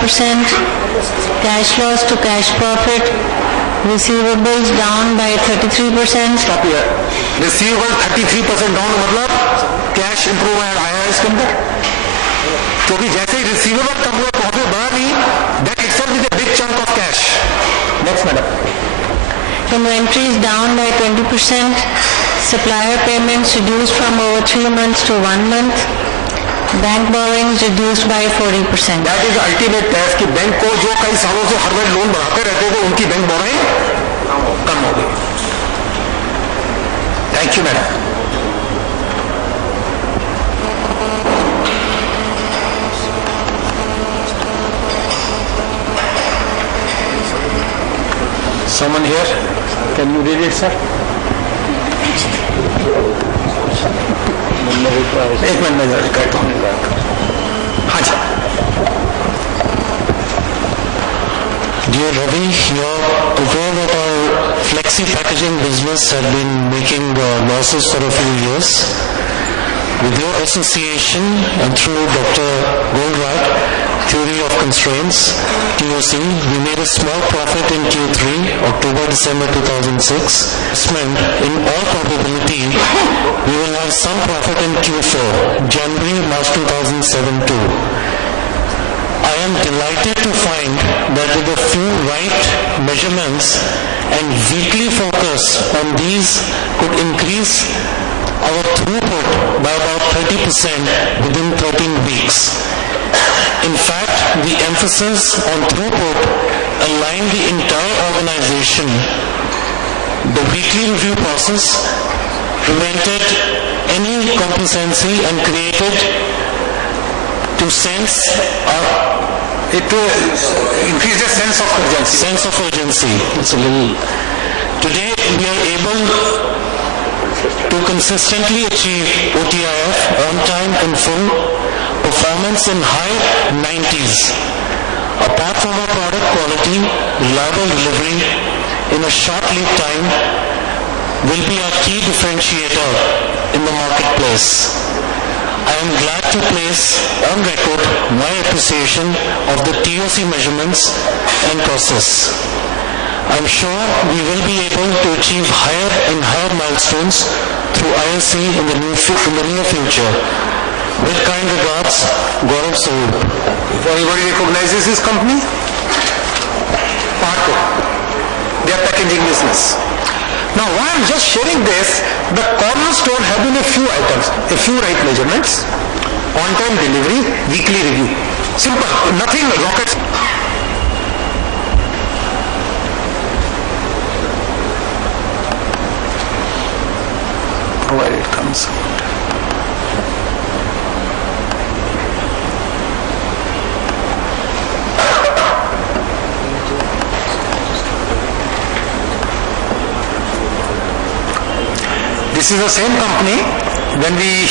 25%, cash loss to cash profit, receivables down by 33%. Stop here. Receivables 33% down मतलब cash improvement आया है इसके अंदर, क्योंकि जैसे ही रिसीवेबल कम हुआ प्रॉफिट बढ़ा नहीं, that itself is a big chunk of cash. Next, madam. Inventories down by 20%, supplier payments reduced from over 3 months to 1 month, bank borrowings reduced by 40%. That is the ultimate test कि bank को जो कई सालों से हर बार loan बढ़ाते रहते थे उनकी बैंक बोरिंग कम हो गई. Thank you, madam. Someone here? Can you read it, sir? एक मिनट में करता हूँ. हाँ जी. Dear Ravi, you're aware that our flexi packaging business had been making losses for a few years. With your association and through Dr. Goldratt, Theory of Constraints, TOC, we made a small profit in Q3, October-December 2006. In all probability, we will have some profit in Q4, January-March 2007 too. I am delighted to find that with a few right measurements and weekly focus on these could increase our throughput by about 30% within 13 weeks. In fact, the emphasis on throughput aligned the entire organization. The weekly review process prevented any complacency and created to sense it increases sense of urgency. Sense of urgency. It's a little. Today we are able to consistently achieve OTIF on time and full performance in high 90s. Apart from our product quality, reliable delivery in a short lead time will be our key differentiator in the marketplace. I am glad to place on record my appreciation of the TOC measurements and process. I am sure we will be able to achieve higher and higher milestones through ISC in the near future. With kind regards, Gaurav Swaroop. If anybody recognizes this company, Parco, they are packaging business. Now, why I am just sharing this, the cornerstone have been a few items, a few right measurements, on-time delivery, weekly review. Simple, nothing rocket. Where it comes. This is the same company when we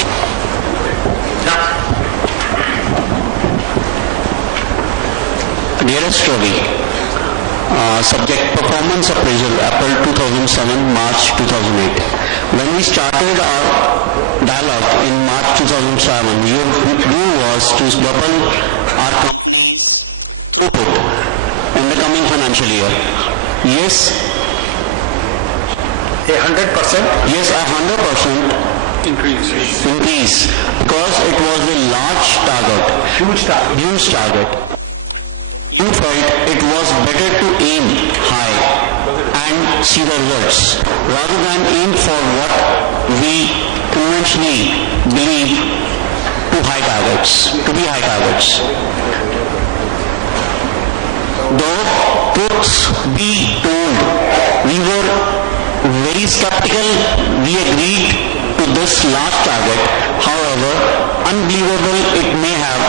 Dearest Ravi, subject performance appraisal April 2007, March 2008. When we started our dialogue in March 2007, your view was to double our company's throughput in the coming financial year. Yes. 100%? Yes, 100% increase because it was a large target. Huge target. You felt it was better to aim high and see the results rather than aim for what we conventionally believe to be high targets. Though truth be told, we were very skeptical. We agreed to this large target. However, unbelievable it may have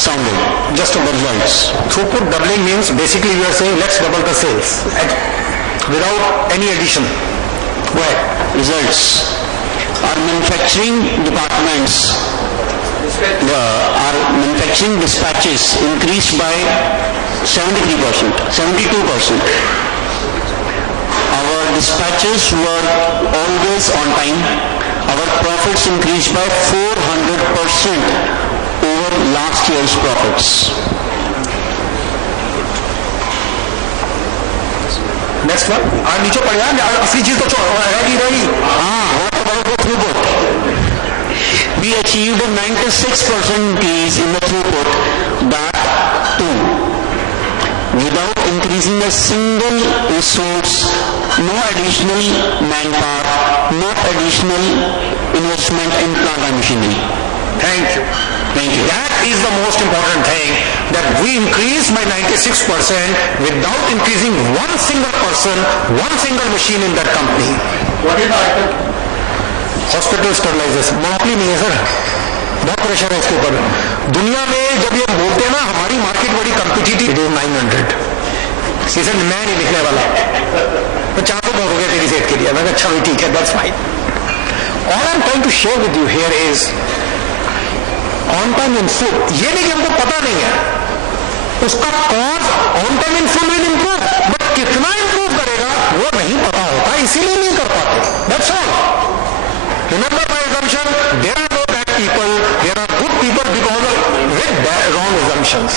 sounded. Just on the results. Throughput doubling means basically you are saying let's double the sales without any addition. Why? Results. Our manufacturing departments, our manufacturing dispatches increased by 72%. Our dispatches were always on time. Our profits increased by 400% over last year's profits. Next one नीचे पड़ गया, असली चीज तो रहेगी। We achieved a 96% increase in the throughput, that too, without increasing a single resource, no additional manpower, no additional investment in plant and machinery. Thank you. That is the most important thing, that we increased by 96% without increasing one single person, one single machine in that company. What is the item? Hospital sterilisation monopoly नहीं है sir, बहुत pressure है इसके ऊपर। दुनिया में जब ये बोलते हैं ना हमारी मार्केट बड़ी कॉम्पिटिटिव, इट इज 900। सीजन मैं नहीं लिखने वाला, तो 400 बहुत हो गया तेरी सेट के लिए। मैं अच्छा भी ठीक है, that's fine. All I am trying to share with you here is on time in full. ये नहीं कि हमको पता नहीं है, उसका cause on time in full will improve, but कितना इंप्रूव करेगा वो नहीं पता होता, इसीलिए नहीं कर पाते। That's all. Remember my assumption, there are no bad people, there are good people because of with wrong assumptions.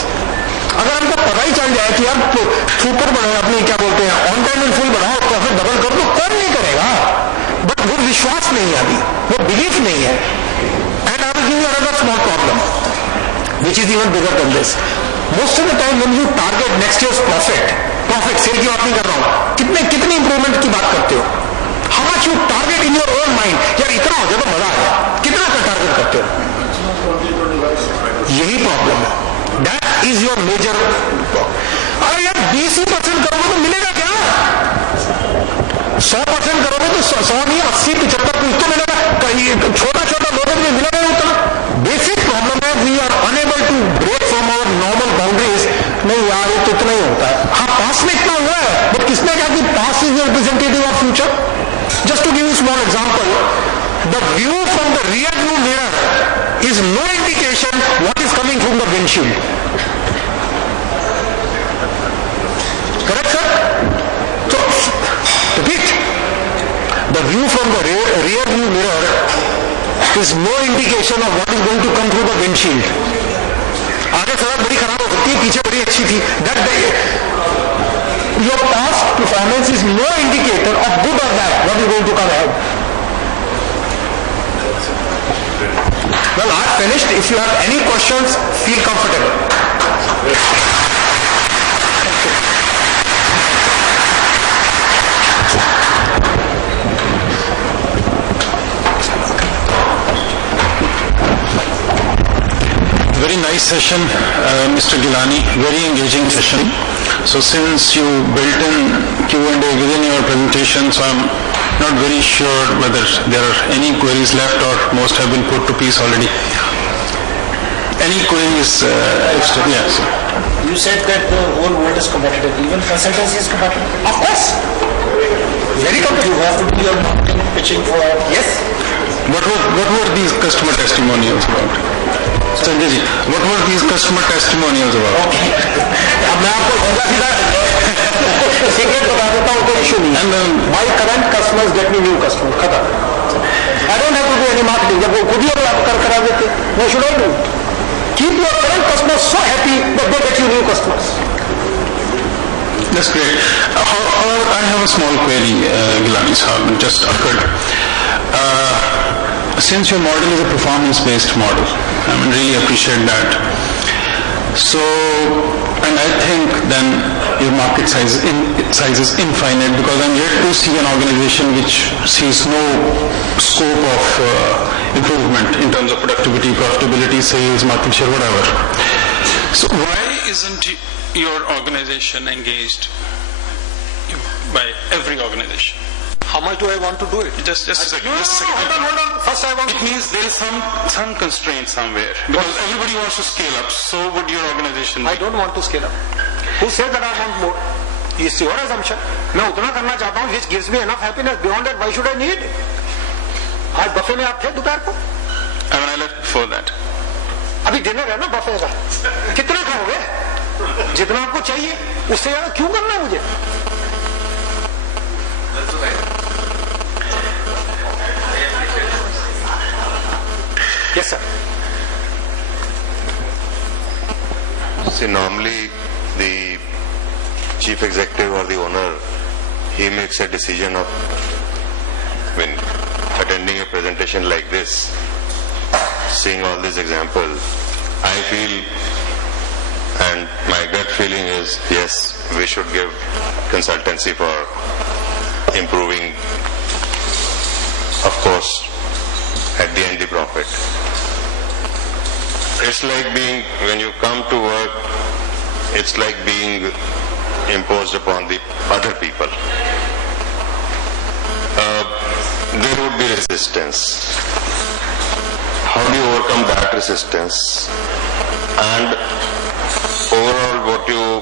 अगर हमको पता ही चल जाए कि यार थ्रूपुट बढ़ाओ, अपनी क्या बोलते हैं ऑन टाइम इन फुल बढ़ाओ, प्रॉफिट डबल कर दो, कौन नहीं करेगा? बट वो विश्वास नहीं है अभी, वो बिलीफ नहीं है। And I will give you another small problem which is even bigger than this. Most of the time when you target next years profit sale की बात नहीं कर रहा हूं, कितनी इंप्रूवमेंट की बात करते हो? How much you target in your own mind? यार इतना हो जाए तो मजा आया, कितना का टारगेट करते हो? यही प्रॉब्लम है, दैट इज योर मेजर। अरे यार 20% करोगे तो मिलेगा क्या? 100% करोगे तो 100 नहीं 80, 75 कुछ तो मिलेगा। छोटा छोटा लोगों में मिलेगा उतना। बेसिक प्रॉब्लम है, we are unable to break from our normal boundaries. नहीं यार ये तो इतना ही होता है। हाँ पास में इतना हुआ है, बट किसने कहा कि past is representative of future? Just to give you a small example, the view from the rear view mirror is no indication what is coming from the windshield. Correct, sir? So, repeat. The view from the rear view mirror is no indication of what is going to come through the windshield. आगे सड़क बड़ी खराब हो सकती है, पीछे बड़ी अच्छी थी। That your past performance is no indicator of good or bad, what is going to come ahead. Well, I've finished. If you have any questions, feel comfortable. Very nice session, Mr. Gilani, very engaging session. So since you built in Q&A within your presentation, so I'm not very sure whether there are any queries left or most have been put to peace already. Any queries? Yes. You said that the whole world is competitive. Even consultancy is competitive. Of course. Very competitive. You have to do your marketing, pitching for... Yes. What were these customer testimonials about? Sanjay ji, what were these customer testimonials about? Okay. अब मैं आपको सीधा secret बता देता हूँ, कोई issue नहीं। And my current customers get me new customers. खत्म। I don't have to do any marketing. जब वो खुद ही आप करा देते, what should I do? Keep your current customers so happy that they get you new customers. That's great. I have a small query, Gilani Sahab, just occurred. Since your model is a performance-based model, I really appreciate that. So, and I think then your market size is infinite, because I'm yet to see an organization which sees no scope of improvement in terms of productivity, profitability, sales, market share, whatever. So why isn't your organization engaged by every organization? How much do I want to do it? Just a second. Hold on. First I want It means there is some constraint somewhere, because everybody wants to scale up. So would your organization? I don't want to scale up. Who said that I want more? It's your assumption. मैं उतना करना चाहता हूँ which gives me enough happiness. Beyond that, why should I need? आज buffet में आप थे दोपहर को? I mean, I left before that. अभी डिनर है ना बफे का, कितना खाओगे? जितना आपको चाहिए उससे ज्यादा क्यों करना है मुझे? Yes, sir. See, normally the chief executive or the owner, he makes a decision of when attending a presentation like this, seeing all these examples, I feel, and my gut feeling is, yes, we should give consultancy for improving, of course, at the end the profit. It's like being, when you come to work, it's like being imposed upon the other people. There would be resistance. How do you overcome that resistance? And overall, what you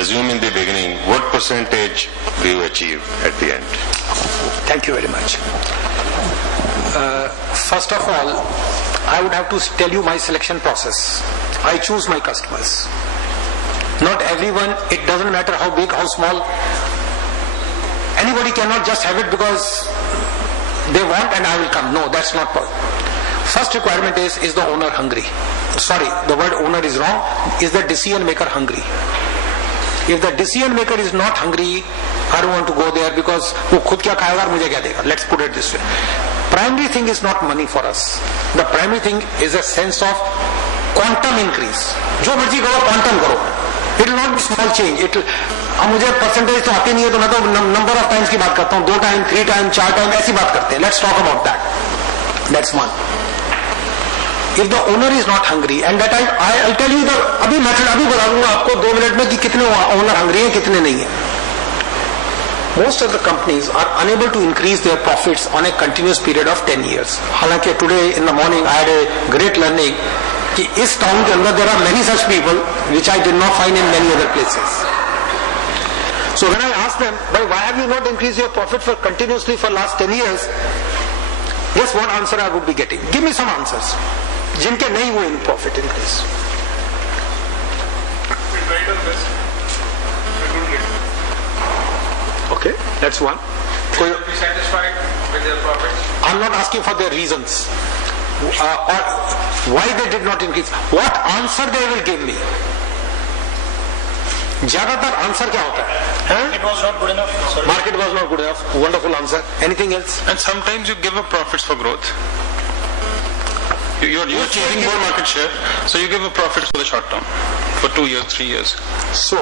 assume in the beginning, what percentage do you achieve at the end? Thank you very much. First of all, I would have to tell you my selection process. I choose my customers. Not everyone, it doesn't matter how big, how small. Anybody cannot just have it because they want and I will come. No, that's not possible. First requirement is the owner hungry? Sorry, the word owner is wrong. Is the decision maker hungry? If the decision maker is not hungry, I don't want to go there because वो खुद क्या खाएगा मुझे क्या देगा. Let's put it this way. Primary thing is not money for us. The primary thing is a sense of quantum increase. जो मर्जी करो quantum करो. It will not be small change. अब मुझे परसेंटेज तो आती नहीं है तो मैं तो नंबर ऑफ टाइम्स की बात करता हूँ. 2 टाइम, 3 टाइम, 4 टाइम ऐसी बात करते हैं. Let's talk about that. That's one. If the owner is not hungry, and that I'll tell you the अभी method अभी बता दूंगा आपको 2 मिनट में कि कितने owner hungry हैं कितने नहीं हैं. Most of the companies are unable to increase their profits on a continuous period of 10 years. हालांकि today in the morning I had a great learning कि इस town के अंदर there are many such people which I did not find in many other places. So when I asked them, why have you not increased your profit for continuously for last 10 years? Guess what answer I would be getting? Give me some answers. जिनके नहीं हुए in profit increase. Okay, that's one. Be satisfied with their profits? I'm not asking for their reasons or why they did not increase. What answer they will give me? ज्यादातर answer क्या होता है? It was not good enough. Sorry. Market was not good enough. Wonderful answer. Anything else? And sometimes you give up profits for growth. You're achieving more market share, so you give a profit for the short term, for 2 years, 3 years. So,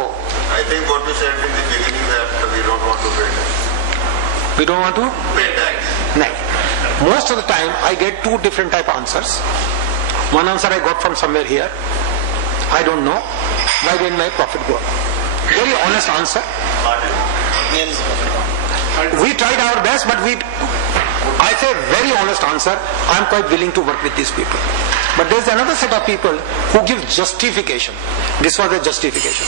I think what we said in the beginning that we don't want to pay tax. we don't want to? Pay tax. No. Most of the time, I get 2 different type answers. One answer I got from somewhere here. I don't know. Why didn't my profit go up? Very honest answer. We tried our best, but I say very honest answer. I'm quite willing to work with these people. But there's another set of people who give justification. This was a justification.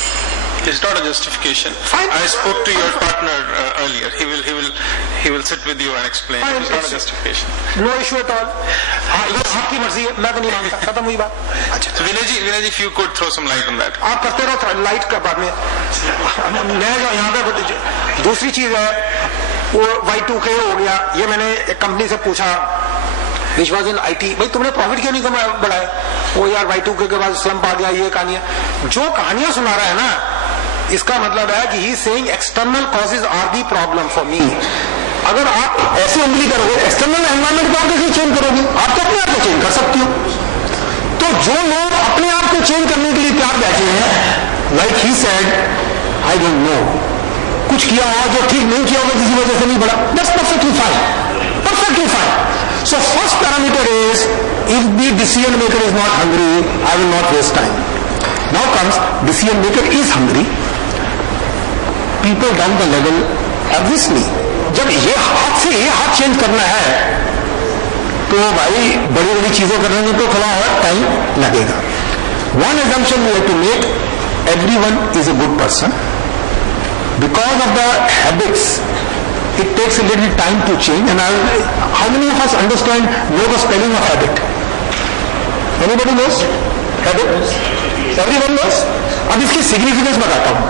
It's not a justification. Fine. I spoke to your partner earlier. He will sit with you and explain. Fine. It's not a justification. No issue at all. आपकी मर्जी है, मैं तो नहीं मानता. खत्म हुई बात. अच्छा. So Vinay ji, if you could throw some light on that. आप करते रहो लाइट का बाद में. मैं जो यहाँ पे दूसरी चीज है वो Y2K हो गया. ये मैंने एक कंपनी से पूछा which was in IT, भाई तुमने प्रॉफिट क्यों नहीं बढ़ाया? वो यार Y2K के बाद स्लम्प आ गया, ये कहानियां. जो कहानियां सुना रहा है ना, इसका मतलब है कि he is saying external causes are the problem for me. अगर आप ऐसे उंगली करोगे, एक्सटर्नल एनवायरमेंट को आप कैसे चेंज करोगे? आप तो अपने आप को चेंज कर सकते हो. तो जो लोग अपने आप को चेंज करने के लिए तैयार बैठे हैं, like he said, I don't know, कुछ किया होगा जो ठीक नहीं किया होगा किसी वजह से नहीं बढ़ा. That's perfectly fine. Perfectly fine. So first parameter is, if the decision maker is not hungry, I will not waste time. Now comes, decision maker is hungry. People down the level, obviously, जब ये हाथ से ये हाथ change करना है, तो भाई बड़ी बड़ी चीजों करने में तो थोड़ा और टाइम लगेगा. One assumption we have to make, everyone is a good person. Because of the habits, it takes a little time to change. And how many of us know the spelling of habit? Anybody knows? Habit? Everyone knows? अब इसकी significance बताता हूँ.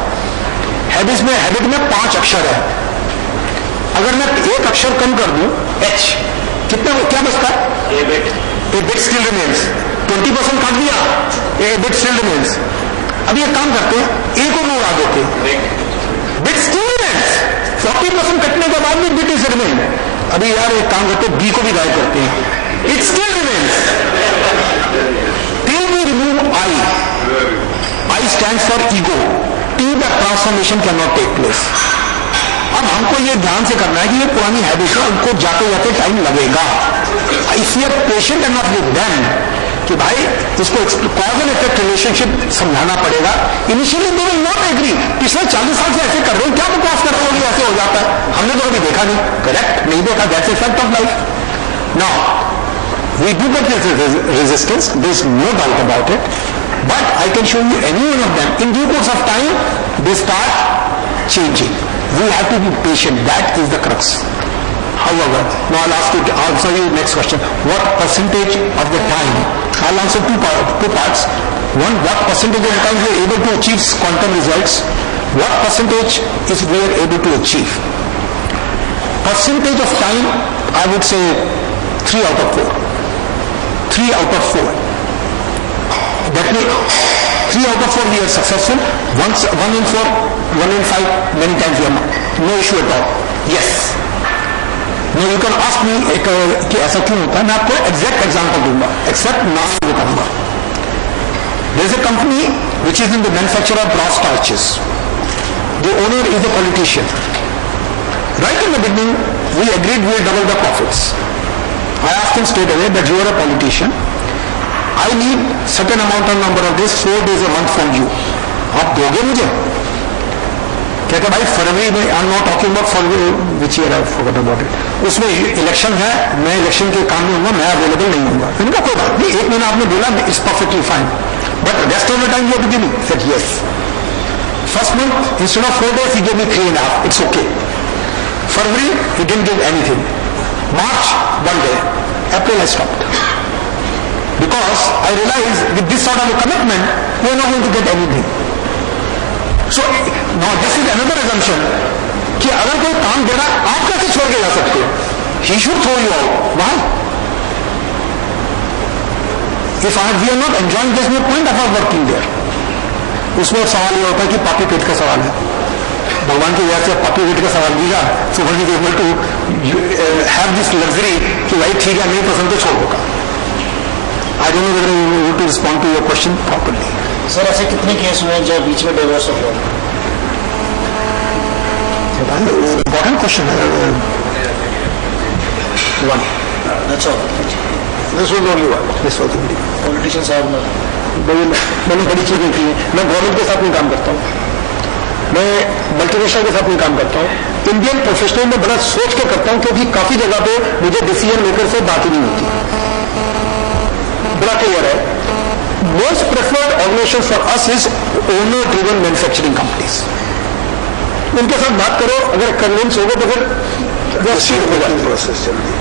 Habit में 5 अक्षर है. अगर मैं 1 अक्षर कम कर दूं, H, क्या बचता है? A bit still remains. 20% काट दिया, A bit still remains. अब ये काम करते हैं, A को उड़ा देते हैं. Bit still remains. 40% 40% कटने के बाद भी बिट इज रिमेन. अभी यार एक काम करते बी को भी गायब करते हैं. It still remains till we remove I. I stands for ego. Till the transformation can not take place. अब हमको ये ध्यान से करना है कि ये पुरानी हैबिट है, उनको जाते जाते टाइम लगेगा. If you are patient enough with them कि भाई इसको कॉज एंड इफेक्ट रिलेशनशिप समझाना पड़ेगा. Initially they will not agree. पिछले 40 साल से ऐसे कर रहे हो, क्या बकवास कर रहे हो, ऐसे हो जाता है. हमने तो कभी देखा नहीं. करेक्ट, नहीं देखा. That's a fact of life. Now we do get resistance, there is no doubt about it, but I can show you any one of them in due course of time they start changing. We have to be patient. That is the crux. However, now I'll answer you next question. What percentage of the time? I'll answer two parts. One, what percentage of the time we are able to achieve quantum results? What percentage is we are able to achieve? Percentage of time, I would say 3 out of 4. 3 out of 4. That means 3 out of 4 we are successful. 1 in 4, 1 in 5, many times we are not. No issue at all. Yes. No, you can ask me कि ऐसा क्यों होता है. मैं आपको exact example दूंगा, accept नाम बताऊंगा. There is a company which is in the manufacture of brass starches. The owner is a politician. Right in the beginning, we agreed we will double the profits. I asked him straight away that you are a politician. I need certain amount of number of days, 4 days a month from you. आप दोगे मुझे? कहते भाई फरवरी में, I am not talking about February which year, I forgot about it. उसमें election है, मैं election के काम में हूँ, मैं अवेलेबल नहीं हूँ. इनका कोई बात नहीं, 1 महीना आपने बोला, it's perfectly fine, but rest of the time you have to give me. Said yes. First month instead of 4 days he gave me 3.5. It's okay. February he didn't give anything. March 1 day. April I stopped. Because I realized with this sort of a commitment, we are not going to get anything. So now this is another assumption कि अगर कोई काम दे रहा है, आप कैसे छोड़ के जा सकते हो? He should throw you out. Why? If we are not enjoying, there's no point of our working there. उसमें सवाल ये होता है कि पापी पेट का सवाल है. भगवान की वजह से पापी पेट का सवाल दिया, so one is able to have this luxury कि भाई ठीक है, नहीं पसंद तो छोड़ होगा. I don't know whether you were able to respond to your question properly. Sir ऐसे कितने केस हुए हैं जब बीच में डिवोर्स हो गया? Important question. One. That's all. This was only one. This was only. Politicians have no. मैंने बड़ी चीजें की हैं. मैं गवर्नमेंट के साथ नहीं काम करता हूँ, मैं मल्टीनेशनल के साथ नहीं काम करता हूँ. इंडियन प्रोफेशनल में बड़ा सोच के करता हूँ, क्योंकि काफी जगह पे मुझे डिसीजन मेकर से बात ही नहीं होती. बड़ा क्लियर है. Most preferred organisation for us is owner driven manufacturing companies. उनके साथ बात करो, अगर कन्विंस होगा तो फिर प्रोसेस चलती है.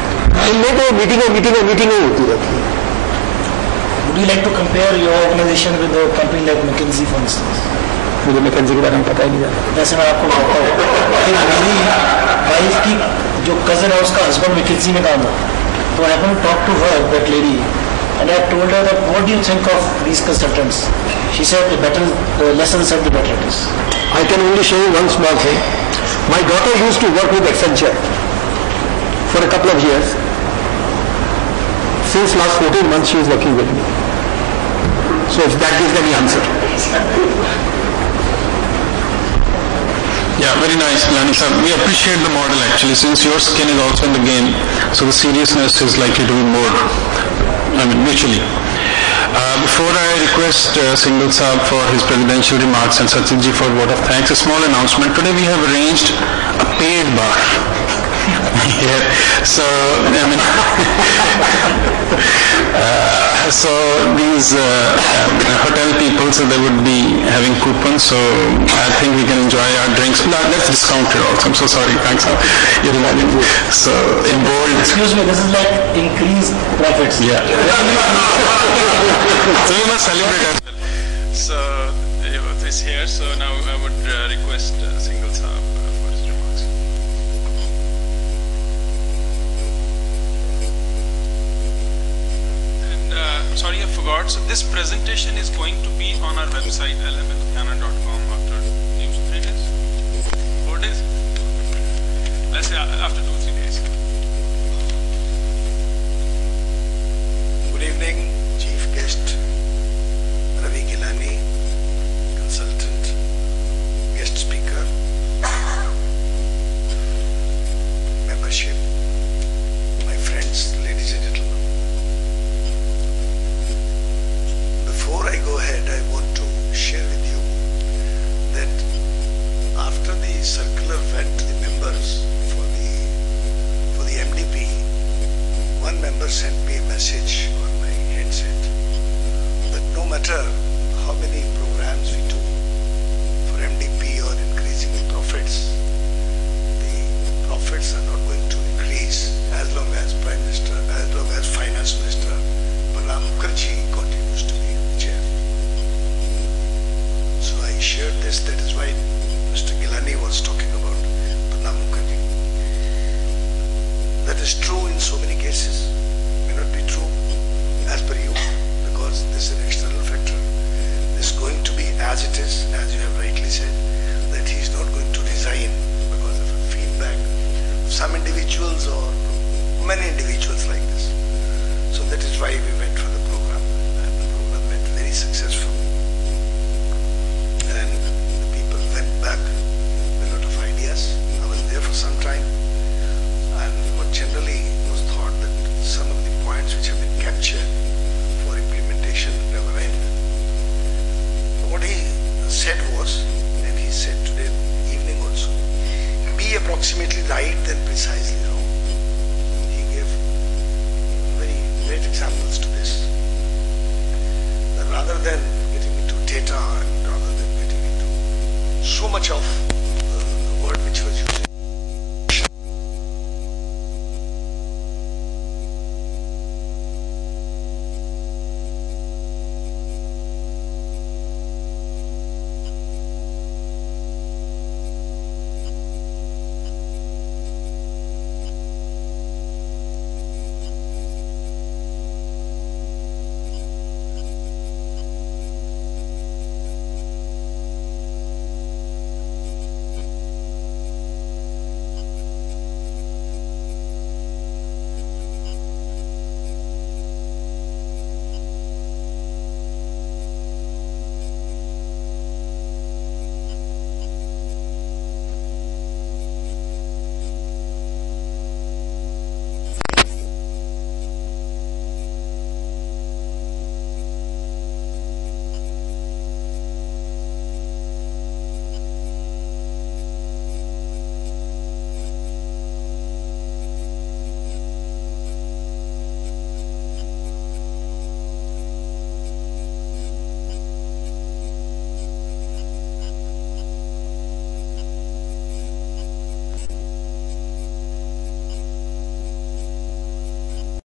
इनमें तो मीटिंगें होती रहती है. Would you like to compare your organization with a company like McKinsey, for instance? मुझे मैकेंजी के बारे में पता ही नहीं जाता. वैसे मैं आपको बताता हूँ कि मेरी वाइफ की जो कजन है, उसका हस्बैंड McKinsey में काम करता है. तो I happened to talk to her, that lady, and I told her that what do you think of these consultants? She said the better, lesser said the better it is. I can only show you one small thing. My daughter used to work with Accenture for a couple of years. Since last 14 months she is working with me. So if that gives any answer. Yeah, very nice, Lani sir. We appreciate the model actually, since your skin is also in the game, so the seriousness is likely to be more, mutually. Before I request Singhal Saab for his presidential remarks and Sachin ji for a vote of thanks, a small announcement. Today we have arranged a paid bar. Yeah. So, so these hotel people, so they would be having coupons, so I think we can enjoy our drinks. No, let's discount it also. I'm so sorry. Thanks. You're imagine. So in bold. Excuse me, this is like increased profits. Yeah. So we must celebrate as well. So this here. So now I would request Singhal Saab for his remarks. Sorry, I forgot. So this presentation is going to be on our website lmlcanada.com after 3 days, 4 days. circular went to the members for the MDP, one member sent me a message on my headset that no matter how many programs we do for MDP or increasing the profits are not going to increase as long as Prime Minister, as long as Finance Minister Pranab Mukherjee continues to be the chair. So I shared this. That is why Mr. Gilani was talking about Pranab Mukherjee. That is true in so many cases. May not be true as per you, because this is an external factor. It's going to be as it is, as you have rightly said, that he is not going to resign because of a feedback of some individuals or many individuals like this. So that is why we went for the program, and the program went very successful. And the people went back with a lot of ideas. I was there for some time, and what generally was thought that some of the points which have been captured for implementation never end. What he said was, and he said today evening also, be approximately right than precisely wrong. He gave very great examples to this. That rather than getting into data and rather than getting into so much of the word which was used